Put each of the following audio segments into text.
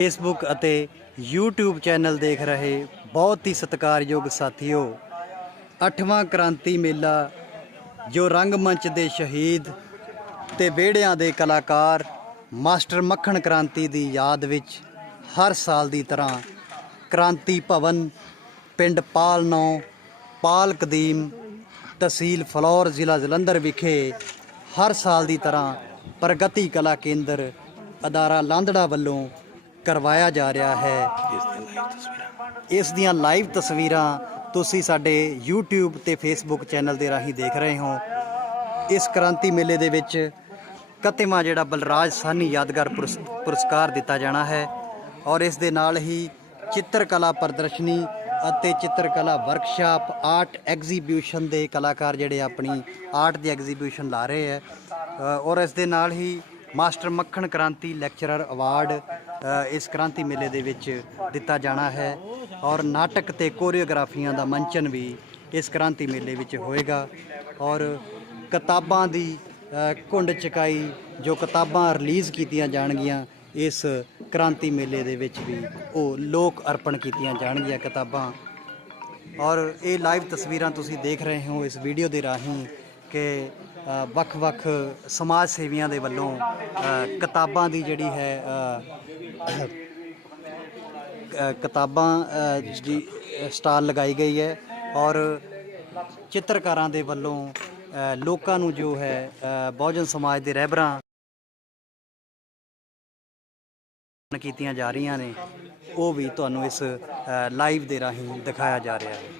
Facebook ਅਤੇ YouTube channel ਦੇਖ ਰਹੇ ਬਹੁਤ ਹੀ ਸਤਿਕਾਰਯੋਗ ਸਾਥੀਓ 8ਵਾਂ ਕ੍ਰਾਂਤੀ ਮੇਲਾ, ਜੋ ਰੰਗਮੰਚ ਦੇ ਸ਼ਹੀਦ ਤੇ ਵਿਹੜਿਆਂ ਦੇ ਕਲਾਕਾਰ ਮਾਸਟਰ ਮੱਖਣ ਕ੍ਰਾਂਤੀ ਦੀ ਯਾਦ ਵਿੱਚ ਹਰ ਸਾਲ ਦੀ ਤਰ੍ਹਾਂ ਕ੍ਰਾਂਤੀ ਭਵਨ, ਪਿੰਡ ਪਾਲਨੌ ਪਾਲ ਕਦੀਮ ਤਹਿਸੀਲ ਫਲੌਰ ਜ਼ਿਲ੍ਹਾ ਜਲੰਧਰ ਵਿਖੇ ਹਰ ਸਾਲ ਦੀ ਤਰ੍ਹਾਂ ਪ੍ਰਗਤੀ ਕਲਾ ਕੇਂਦਰ ਅਦਾਰਾ ਲਾਂਦੜਾ ਵੱਲੋਂ ਕਰਵਾਇਆ ਜਾ ਰਿਹਾ ਹੈ। ਇਸ ਦੀਆਂ ਲਾਈਵ ਤਸਵੀਰਾਂ ਤੁਸੀਂ ਸਾਡੇ YouTube ਤੇ Facebook ਚੈਨਲ ਦੇ ਰਾਹੀਂ ਦੇਖ ਰਹੇ ਹੋ। ਇਸ ਕ੍ਰਾਂਤੀ ਮੇਲੇ ਦੇ ਵਿੱਚ ਕਤਿਮਾ ਜਿਹੜਾ ਬਲਰਾਜ ਸਾਨੀ ਯਾਦਗਾਰ ਪੁਰਸ- ਪੁਰਸਕਾਰ ਦਿੱਤਾ ਜਾਣਾ ਹੈ ਔਰ ਇਸ ਦੇ ਨਾਲ ਹੀ ਚਿੱਤਰਕਲਾ ਪ੍ਰਦਰਸ਼ਨੀ ਅਤੇ ਚਿੱਤਰਕਲਾ ਵਰਕਸ਼ਾਪ ਆਰਟ ਐਗਜੀਬਿਊਸ਼ਨ ਦੇ ਕਲਾਕਾਰ ਜਿਹੜੇ ਆਪਣੀ ਆਰਟ ਦੀ ਐਗਜੀਬਿਊਸ਼ਨ ਲਾ ਰਹੇ ਹੈ। ਔਰ ਇਸ ਦੇ ਨਾਲ ਹੀ ਮਾਸਟਰ ਮੱਖਣ ਕ੍ਰਾਂਤੀ ਲੈਕਚਰਰ ਅਵਾਰਡ ਇਸ ਕ੍ਰਾਂਤੀ ਮੇਲੇ ਦੇ ਵਿੱਚ ਦਿੱਤਾ ਜਾਣਾ ਹੈ ਔਰ ਨਾਟਕ ਤੇ ਕੋਰੀਓਗ੍ਰਾਫੀਆਂ ਦਾ ਮੰਚਨ ਵੀ ਇਸ ਕ੍ਰਾਂਤੀ ਮੇਲੇ ਵਿੱਚ ਹੋਏਗਾ ਔਰ ਕਿਤਾਬਾਂ ਦੀ ਅ, ਘੁੰਡ ਚਕਾਈ ਜੋ ਕਿਤਾਬਾਂ ਰਿਲੀਜ਼ ਕੀਤੀਆਂ ਜਾਣਗੀਆਂ ਇਸ ਕ੍ਰਾਂਤੀ ਮੇਲੇ ਦੇ ਵਿੱਚ ਵੀ ਉਹ ਲੋਕ ਅਰਪਣ ਕੀਤੀਆਂ ਜਾਣਗੀਆਂ ਕਿਤਾਬਾਂ। ਔਰ ਇਹ ਲਾਈਵ ਤਸਵੀਰਾਂ ਤੁਸੀਂ ਦੇਖ ਰਹੇ ਹੋ ਇਸ ਵੀਡੀਓ ਦੇ ਰਾਹੀਂ ਕਿ ਵੱਖ-ਵੱਖ ਸਮਾਜ ਸੇਵੀਆਂ ਦੇ ਵੱਲੋਂ ਕਿਤਾਬਾਂ ਦੀ ਜਿਹੜੀ ਹੈ ਕਿਤਾਬਾਂ ਅ, ਦੀ ਸਟਾਲ ਲਗਾਈ ਗਈ ਹੈ ਔਰ ਚਿੱਤਰਕਾਰਾਂ ਦੇ ਵੱਲੋਂ ਲੋਕਾਂ ਨੂੰ ਜੋ ਹੈ ਬਹੁਜਨ ਸਮਾਜ ਦੇ ਰਹਿਬਰਾਂ ਕੀਤੀਆਂ ਜਾ ਰਹੀਆਂ ਨੇ ਉਹ ਵੀ ਤੁਹਾਨੂੰ ਇਸ ਲਾਈਵ ਦੇ ਰਾਹੀਂ ਦਿਖਾਇਆ ਜਾ ਰਿਹਾ ਹੈ।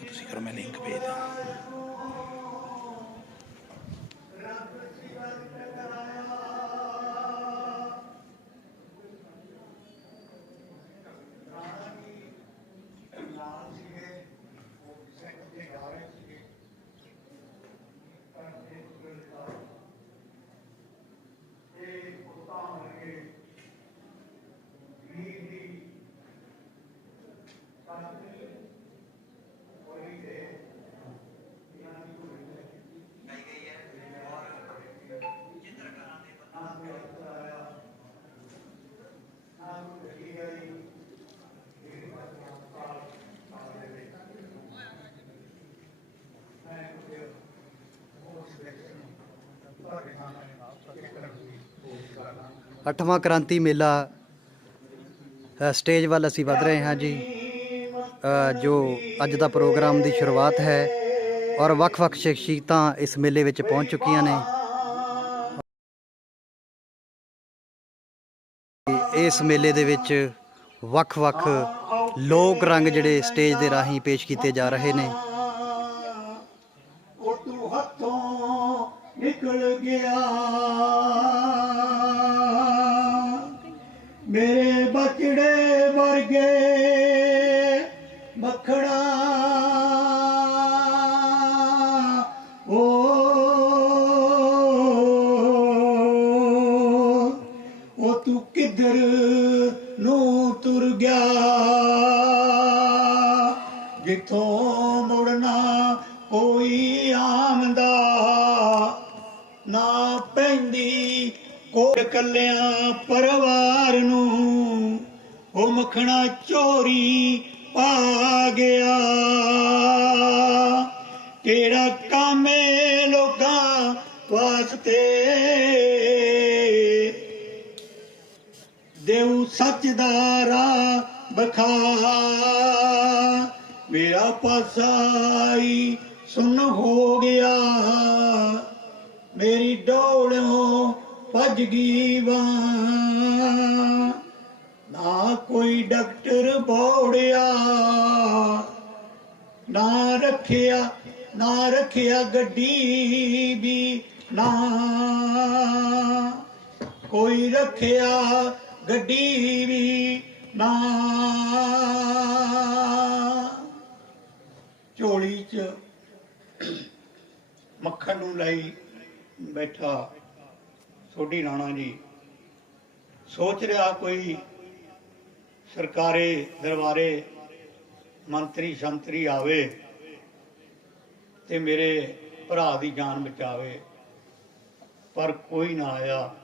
ਤੁਸੀਂ ਕਰੋ ਮੈਂ ਲਿੰਕ ਭੇਜ ਦਾਂ 감사합니다. ਅੱਠਵਾਂ ਕ੍ਰਾਂਤੀ ਮੇਲਾ ਸਟੇਜ ਵੱਲ ਅਸੀਂ ਵੱਧ ਰਹੇ ਹਾਂ ਜੀ ਜੋ ਅੱਜ ਦਾ ਪ੍ਰੋਗਰਾਮ ਦੀ ਸ਼ੁਰੂਆਤ ਹੈ ਔਰ ਵੱਖ-ਵੱਖ ਸ਼ਖਸੀਅਤਾਂ ਇਸ ਮੇਲੇ ਵਿੱਚ ਪਹੁੰਚ ਚੁੱਕੀਆਂ ਨੇ। ਇਸ ਮੇਲੇ ਦੇ ਵਿੱਚ ਵੱਖ-ਵੱਖ ਲੋਕ ਰੰਗ ਜਿਹੜੇ ਸਟੇਜ ਦੇ ਰਾਹੀਂ ਪੇਸ਼ ਕੀਤੇ ਜਾ ਰਹੇ ਨੇ। ਨਿਕਲ ਗਿਆ। ਮੇਰੇ ਬਚੜੇ ਵਰਗੇ ਮੱਖਣਾ। ਓ ਉਹ ਤੂੰ ਕਿੱਧਰ ਨੂੰ ਤੁਰ ਗਿਆ? ਜਿੱਥੋਂ ਕੱਲਿਆਂ ਪਰਿਵਾਰ ਨੂੰ ਉਹ ਮੱਖਣਾ ਚੋਰੀ ਪਾ ਗਿਆ। ਕਿਹੜਾ ਕਾਮੇ ਲੋਕਾਂ ਵਾਸਤੇ ਦੇਉ ਸੱਚ ਦਾ ਰਾਹ ਬਖਾ ਮੇਰਾ ਪਾਸਾਈ ਸੁਣ ਹੋ ਗਿਆ। ਮੇਰੀ ਡੋਲਿਓ ਭੱਜ ਗਈ ਨਾ ਕੋਈ ਡਾਕਟਰ ਬੋੜਿਆ ਨਾ ਰੱਖਿਆ ਨਾ ਰੱਖਿਆ ਗੱਡੀ ਵੀ, ਨਾ ਕੋਈ ਰੱਖਿਆ ਗੱਡੀ ਵੀ, ਨਾ। ਝੋਲੀ 'ਚ ਮੱਖਣ ਨੂੰ ਲਈ ਬੈਠਾ ਸੋਢੀ ਰਾਣਾ ਜੀ। ਸੋਚ ਰਿਹਾ ਕੋਈ ਸਰਕਾਰੇ, ਦਰਬਾਰੇ ਮੰਤਰੀ, ਸ਼ੰਤਰੀ ਆਵੇ ਤੇ ਮੇਰੇ ਭਰਾ ਦੀ ਜਾਨ ਬਚਾਵੇ, ਪਰ ਕੋਈ ਨਾ ਆਇਆ।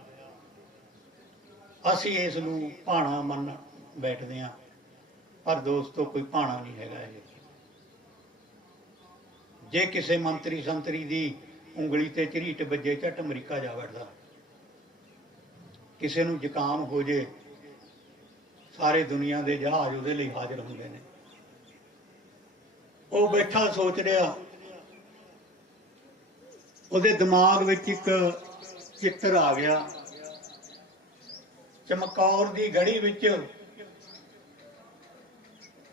ਅਸੀਂ ਇਸ ਨੂੰ ਭਾਣਾ ਮੰਨ ਬੈਠਦੇ ਹਾਂ, ਪਰ ਦੋਸਤੋ ਕੋਈ ਭਾਣਾ ਨਹੀਂ ਹੈਗਾ ਇਹ। ਜੇ ਕਿਸੇ ਮੰਤਰੀ, ਸੰਤਰੀ ਦੀ ਉਂਗਲੀ ਤੇ ਝਰੀਟ ਵੱਜੇ, ਝਟ ਅਮਰੀਕਾ ਜਾ ਬੈਠਦਾ ਕਿਸੇ ਨੂੰ ਜ਼ੁਕਾਮ ਹੋ ਜੇ, ਸਾਰੇ ਦੁਨੀਆ ਦੇ ਜਹਾਜ਼ ਉਹਦੇ ਲਈ ਹਾਜ਼ਰ ਹੁੰਦੇ ਨੇ। ਉਹ ਬੈਠਾ ਸੋਚ ਰਿਹਾ, ਉਹਦੇ ਦਿਮਾਗ ਵਿੱਚ ਇੱਕ ਚਿੱਤਰ ਆ ਗਿਆ। ਚਮਕੌਰ ਦੀ ਗੜੀ ਵਿੱਚ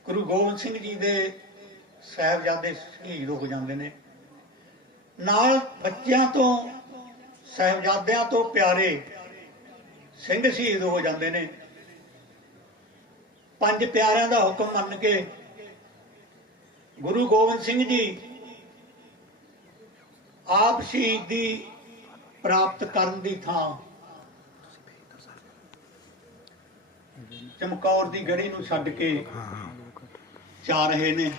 ਗੁਰੂ ਗੋਬਿੰਦ ਸਿੰਘ ਜੀ ਦੇ ਸਾਹਿਬਜ਼ਾਦੇ ਸ਼ਹੀਦ ਹੋ ਜਾਂਦੇ ਨੇ। ਨਾਲ ਬੱਚਿਆਂ ਤੋਂ, ਸਾਹਿਬਜ਼ਾਦਿਆਂ ਤੋਂ ਪਿਆਰੇ ਸਿੰਘ ਸ਼ਹੀਦ ਹੋ ਜਾਂਦੇ ਨੇ। ਪੰਜ ਪਿਆਰਿਆਂ ਦਾ ਹੁਕਮ ਮੰਨ ਕੇ ਗੁਰੂ ਗੋਬਿੰਦ ਸਿੰਘ ਜੀ ਆਪ ਸ਼ਹੀਦੀ ਪ੍ਰਾਪਤ ਕਰਨ ਦੀ ਥਾਂ ਚਮਕੌਰ ਦੀ ਗੜੀ ਨੂੰ ਛੱਡ ਕੇ ਜਾ ਰਹੇ ਨੇ।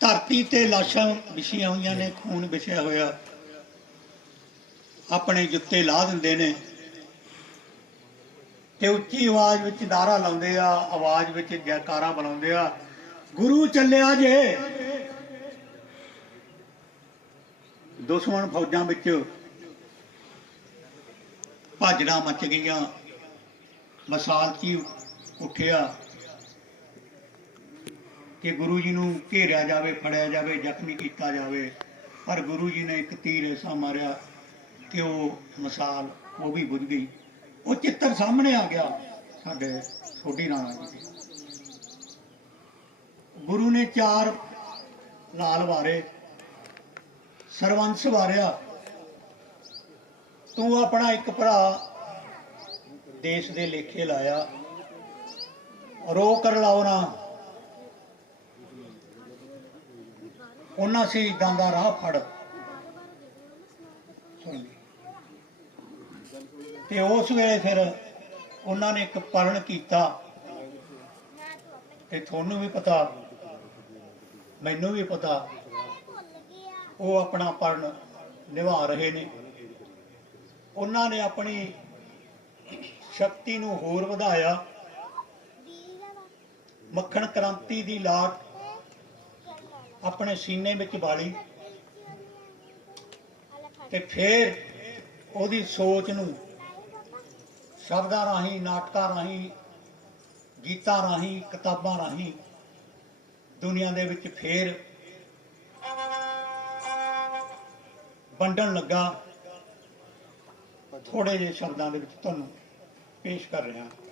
ਧਰਤੀ ਤੇ ਲਾਸ਼ਾਂ ਵਿਛੀਆਂ ਹੋਈਆਂ ਨੇ, ਖੂਨ ਵਿਛਿਆ ਹੋਇਆ। ਆਪਣੇ ਜੁੱਤੇ ਲਾ ਦਿੰਦੇ ਨੇ। ਤੇ ਉੱਚੀ ਆਵਾਜ਼ ਵਿੱਚ ਨਾਰਾ ਲਾਉਂਦੇ ਆ, ਆਵਾਜ਼ ਵਿੱਚ ਜੈਕਾਰਾ ਬੁਲਾਉਂਦੇ ਆ। ਗੁਰੂ ਚੱਲਿਆ ਜੇ। ਦੁਸ਼ਮਣ ਫੌਜਾਂ ਵਿੱਚ ਭਾਜੜਾ ਮੱਚ ਗਈਆਂ। ਮਸਾਲਚੀ ਉੱਠਿਆ ਕਿ ਗੁਰੂ ਜੀ ਨੂੰ ਘੇਰਿਆ ਜਾਵੇ, ਫੜਿਆ ਜਾਵੇ, ਜ਼ਖਮੀ ਕੀਤਾ ਜਾਵੇ। ਪਰ ਗੁਰੂ ਜੀ ਨੇ ਇੱਕ ਤੀਰ ਐਸਾ ਮਾਰਿਆ। ਕਿ ਉਹ ਮਿਸਾਲ ਉਹ ਵੀ ਬੁਝ ਗਈ? ਉਹ ਚਿੱਤਰ ਸਾਹਮਣੇ ਆ ਗਿਆ ਸਾਡੇ ਛੋਟੀ ਰਾਣਾ ਜੀ ਗੁਰੂ ਨੇ ਚਾਰ ਲਾਲ ਵਾਰੇ, ਸਰਵੰਸ ਵਾਰਿਆ। ਤੂੰ ਆਪਣਾ ਇੱਕ ਭਰਾ ਦੇਸ਼ ਦੇ ਲੇਖੇ ਲਾਇਆ। ਰੋ ਕਰ ਲਾਓ ਨਾ। ਉਹਨਾਂ ਸ਼ਹੀਦਾਂ ਦਾ ਰਾਹ ਫੜ। ਸੁਣ ਲਈ। ਤੇ ਉਸ ਵੇਲੇ ਫਿਰ ਉਹਨਾਂ ਨੇ ਇੱਕ ਪਰਣ ਕੀਤਾ। ਤੇ ਤੁਹਾਨੂੰ ਵੀ ਪਤਾ, ਮੈਨੂੰ ਵੀ ਪਤਾ, ਉਹ ਆਪਣਾ ਪਰਣ ਨਿਭਾ ਰਹੇ ਨੇ। ਉਹਨਾਂ ਨੇ ਆਪਣੀ ਸ਼ਕਤੀ ਨੂੰ ਹੋਰ ਵਧਾਇਆ। ਮੱਖਣ ਕ੍ਰਾਂਤੀ ਦੀ ਲਾਟ ਆਪਣੇ ਸੀਨੇ ਵਿੱਚ ਬਾਲੀ। ਤੇ ਫਿਰ ਉਹਦੀ ਸੋਚ ਨੂੰ ਸ਼ਬਦਾਂ ਰਾਹੀਂ, ਨਾਟਕਾਂ ਰਾਹੀਂ, ਗੀਤਾਂ ਰਾਹੀਂ, ਕਿਤਾਬਾਂ ਰਾਹੀਂ ਦੁਨੀਆ ਦੇ ਵਿੱਚ ਫੇਰ ਵੰਡਣ ਲੱਗਾ। ਥੋੜੇ ਜਿਹੇ ਸ਼ਬਦਾਂ ਦੇ ਵਿੱਚ ਤੁਹਾਨੂੰ ਪੇਸ਼ ਕਰ ਰਿਹਾ। ਮੇਰੇ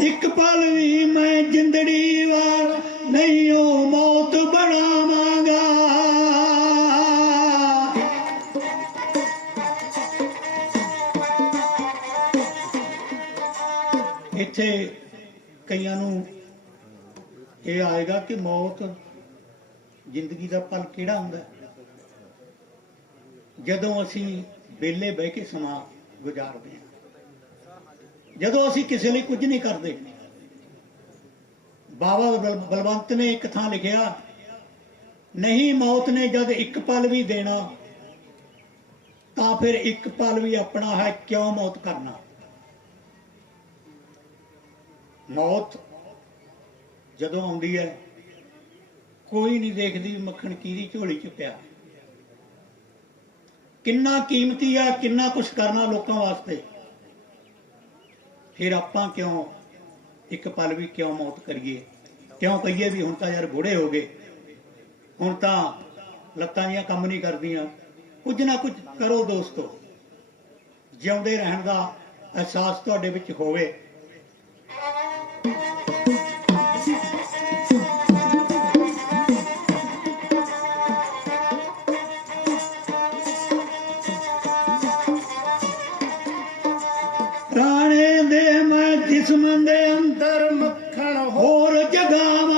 ਇੱਕ ਪਲ ਵੀ ਮੈਂ ਜਿੰਦੜੀ ਵਾਰ ਨਹੀਂ ਉਹ ਮੌਤ ਬਣਾਵਾਂਗਾ। ਇੱਥੇ ਕਈਆਂ ਨੂੰ ਇਹ ਆਏਗਾ ਕਿ ਮੌਤ ਜ਼ਿੰਦਗੀ ਦਾ ਪਲ ਕਿਹੜਾ ਹੁੰਦਾ ਜਦੋਂ ਅਸੀਂ ਵਿਹਲੇ ਬਹਿ ਕੇ ਸਮਾਂ ਗੁਜ਼ਾਰਦੇ ਹਾਂ ਜਦੋਂ ਅਸੀਂ ਕਿਸੇ ਲਈ ਕੁਝ ਨਹੀਂ ਕਰਦੇ, ਬਾਬਾ ਬਲ- ਬਲਵੰਤ ਨੇ ਇੱਕ ਥਾਂ ਲਿਖਿਆ, ਨਹੀਂ ਮੌਤ ਨੇ ਜਦ ਇੱਕ ਪਲ ਵੀ ਦੇਣਾ, ਤਾਂ ਫਿਰ ਇੱਕ ਪਲ ਵੀ ਆਪਣਾ ਹੈ ਕਿਉਂ ਮੌਤ ਕਰਨਾ? ਮੌਤ ਜਦੋਂ ਆਉਂਦੀ ਹੈ, ਕੋਈ ਨਹੀਂ ਦੇਖਦੀ ਮੱਖਣ ਕਿਹਦੀ ਝੋਲੀ ਚ ਪਿਆ। ਕਿੰਨਾ ਕੀਮਤੀ ਆ, ਕਿੰਨਾ ਕੁਝ ਕਰਨਾ ਲੋਕਾਂ ਵਾਸਤੇ। ਫਿਰ ਆਪਾਂ ਕਿਉਂ ਇੱਕ ਪਲ ਵੀ ਕਿਉਂ ਮੌਤ ਕਰੀਏ? ਕਿਉਂ ਕਹੀਏ ਵੀ ਹੁਣ ਤਾਂ ਯਾਰ ਬੁੜੇ ਹੋ ਗਏ। ਹੁਣ ਤਾਂ ਲੱਤਾਂ ਦੀਆਂ ਕੰਮ ਨਹੀਂ ਕਰਦੀਆਂ। ਕੁਝ ਨਾ ਕੁਝ ਕਰੋ ਦੋਸਤੋ। ਜਿਉਂਦੇ ਰਹਿਣ ਦਾ ਅਹਿਸਾਸ ਤੁਹਾਡੇ ਵਿੱਚ ਹੋਵੇ। ਰਾਣੇ ਦੇ ਮੈਂ ਜਿਸਮ ਦੇ ਅੰਦਰ ਮੱਖਣ ਹੋਰ ਜਗਾਵਾਂਗਾ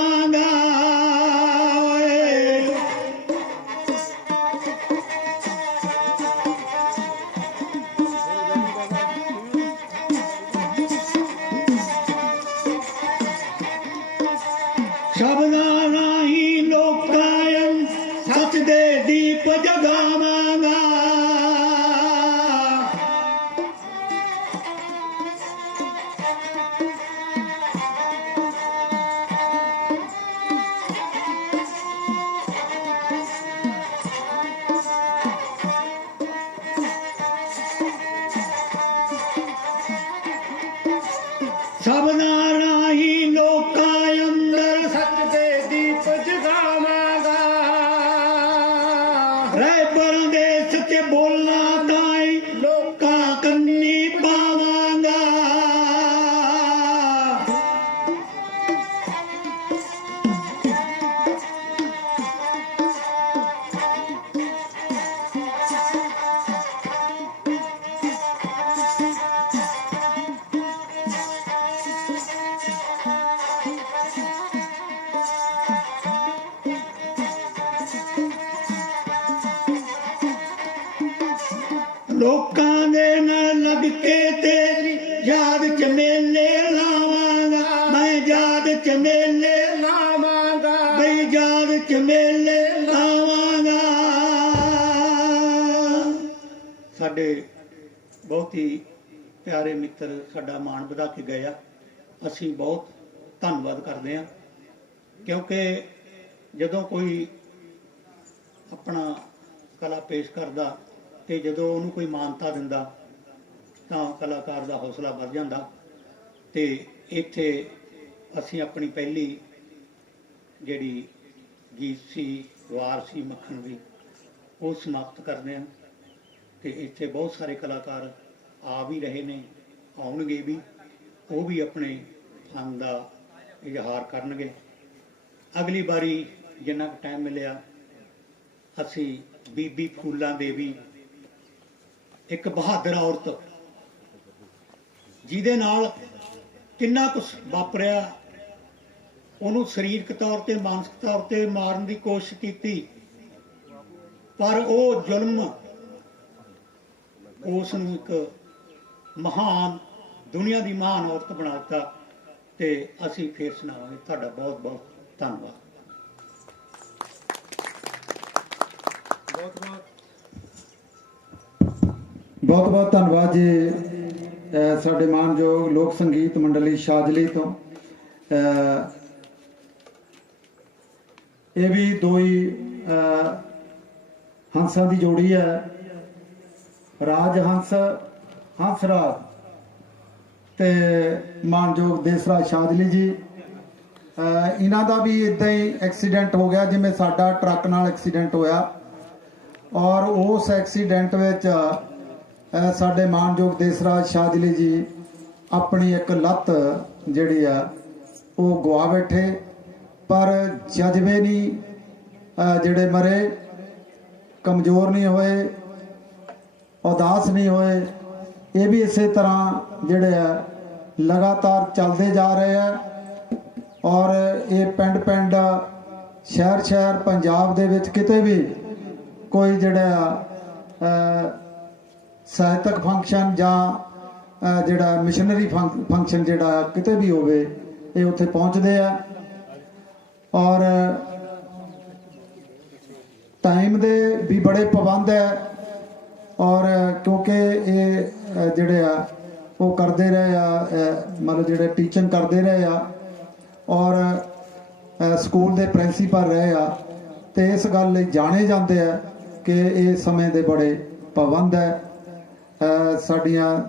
ਚ ਮੇਲੇ ਲਾਵਾਂਗਾ। ਮੈਂ ਯਾਦ ਚ ਮੇਲੇ ਲਾਵਾਂਗਾ। ਬਈ ਯਾਦ ਚ ਮੇਲੇ ਲਾਵਾਂਗਾ। ਸਾਡੇ ਬਹੁਤ ਹੀ ਪਿਆਰੇ ਮਿੱਤਰ ਸਾਡਾ ਮਾਣ ਵਧਾ ਕੇ ਗਏ ਆ। ਅਸੀਂ ਬਹੁਤ ਧੰਨਵਾਦ ਕਰਦੇ ਹਾਂ। ਕਿਉਂਕਿ ਜਦੋਂ ਕੋਈ ਆਪਣਾ ਕਲਾ ਪੇਸ਼ ਕਰਦਾ ਤੇ ਜਦੋਂ ਉਹਨੂੰ ਕੋਈ ਮਾਨਤਾ ਦਿੰਦਾ ਤਾਂ ਕਲਾਕਾਰ ਦਾ ਹੌਸਲਾ ਵੱਧ ਜਾਂਦਾ। ਤੇ ਇੱਥੇ ਅਸੀਂ ਆਪਣੀ ਪਹਿਲੀ ਜਿਹੜੀ ਗੀਤ ਸੀ, ਵਾਰ ਸੀ, ਮੱਖਣ ਦੀ ਉਹ ਸਮਾਪਤ ਕਰਦੇ ਹਾਂ। ਤੇ ਇੱਥੇ ਬਹੁਤ ਸਾਰੇ ਕਲਾਕਾਰ ਆ ਵੀ ਰਹੇ ਨੇ, ਆਉਣਗੇ ਵੀ, ਉਹ ਵੀ ਆਪਣੇ ਫਨ ਦਾ ਇਜ਼ਹਾਰ ਕਰਨਗੇ। ਅਗਲੀ ਵਾਰੀ ਜਿੰਨਾ ਕੁ ਟਾਈਮ ਮਿਲਿਆ, ਅਸੀਂ ਬੀਬੀ ਫੂਲਾਂ ਦੇਵੀ ਇੱਕ ਬਹਾਦਰ ਔਰਤ ਜਿਹਦੇ ਨਾਲ ਕਿੰਨਾ ਕੁਝ ਵਾਪਰਿਆ, ਉਹਨੂੰ ਸਰੀਰਕ ਤੌਰ ਤੇ, ਮਾਨਸਿਕ ਤੌਰ ਤੇ ਮਾਰਨ ਦੀ ਕੋਸ਼ਿਸ਼ ਕੀਤੀ। ਪਰ ਉਹ ਜ਼ੁਲਮ ਉਸ ਨੂੰ ਇੱਕ ਮਹਾਨ, ਦੁਨੀਆ ਦੀ ਮਹਾਨ ਔਰਤ ਬਣਾ ਦਿੱਤਾ ਤੇ ਅਸੀਂ ਫੇਰ ਸੁਣਾਵਾਂਗੇ। ਤੁਹਾਡਾ ਬਹੁਤ ਬਹੁਤ ਧੰਨਵਾਦ। ਬਹੁਤ ਬਹੁਤ ਧੰਨਵਾਦ ਜੀ। ਸਾਡੇ ਮਾਨਯੋਗ ਲੋਕ ਸੰਗੀਤ ਮੰਡਲੀ ਸ਼ਾਜਲੀ ਤੋਂ ਇਹ ਵੀ ਦੋ ਹੀ ਹੰਸਾਂ ਦੀ ਜੋੜੀ ਹੈ। ਰਾਜ ਹੰਸ ਹੰਸ ਰਾਜ ਤੇ ਮਾਨਯੋਗ ਦੇਸਰਾ ਸ਼ਾਜਲੀ ਜੀ। ਇਹਨਾਂ ਦਾ ਵੀ ਇਦਾਂ ਹੀ ਐਕਸੀਡੈਂਟ ਹੋ ਗਿਆ, ਜਿਵੇਂ ਸਾਡਾ ਟਰੱਕ ਨਾਲ ਐਕਸੀਡੈਂਟ ਹੋਇਆ। ਔਰ ਉਸ ਐਕਸੀਡੈਂਟ ਵਿੱਚ ਸਾਡੇ ਮਾਨਯੋਗ ਦੇਸਰਾਜ ਸ਼ਾਦਲੀ ਜੀ ਆਪਣੀ ਇੱਕ ਲੱਤ ਜਿਹੜੀ ਆ ਉਹ ਗਵਾ ਬੈਠੇ ਪਰ ਜਜ਼ਬੇ ਨਹੀਂ ਜਿਹੜੇ ਮਰੇ ਕਮਜ਼ੋਰ ਨਹੀਂ ਹੋਏ ਉਦਾਸ ਨਹੀਂ ਹੋਏ। ਇਹ ਵੀ ਇਸੇ ਤਰ੍ਹਾਂ ਜਿਹੜੇ ਆ ਲਗਾਤਾਰ ਚੱਲਦੇ ਜਾ ਰਹੇ ਆ। ਔਰ ਇਹ ਪਿੰਡ ਪਿੰਡ ਸ਼ਹਿਰ ਸ਼ਹਿਰ ਪੰਜਾਬ ਦੇ ਵਿੱਚ ਕਿਤੇ ਵੀ ਕੋਈ ਜਿਹੜਾ ਅਹ, ਸਾਹਿਤਕ ਫੰਕਸ਼ਨ ਜਾਂ ਜਿਹੜਾ ਮਿਸ਼ਨਰੀ ਫੰਕਸ਼ਨ ਜਿਹੜਾ ਕਿਤੇ ਵੀ ਹੋਵੇ, ਇਹ ਉੱਥੇ ਪਹੁੰਚਦੇ ਆ। ਔਰ ਟਾਈਮ ਦੇ ਵੀ ਬੜੇ ਪਾਬੰਦ ਹੈ। ਔਰ ਕਿਉਂਕਿ ਇਹ ਜਿਹੜੇ ਆ, ਉਹ ਕਰਦੇ ਰਹੇ ਆ ਮਤਲਬ ਜਿਹੜੇ ਟੀਚਿੰਗ ਕਰਦੇ ਰਹੇ ਆ। ਔਰ ਸਕੂਲ ਦੇ ਪ੍ਰਿੰਸੀਪਲ ਰਹੇ ਆ। ਤੇ ਇਸ ਗੱਲ ਲਈ ਜਾਣੇ ਜਾਂਦੇ ਆ ਕਿ ਇਹ ਸਮੇਂ ਦੇ ਬੜੇ ਪਾਬੰਦ ਹੈ। ਸਾਡੀਆਂ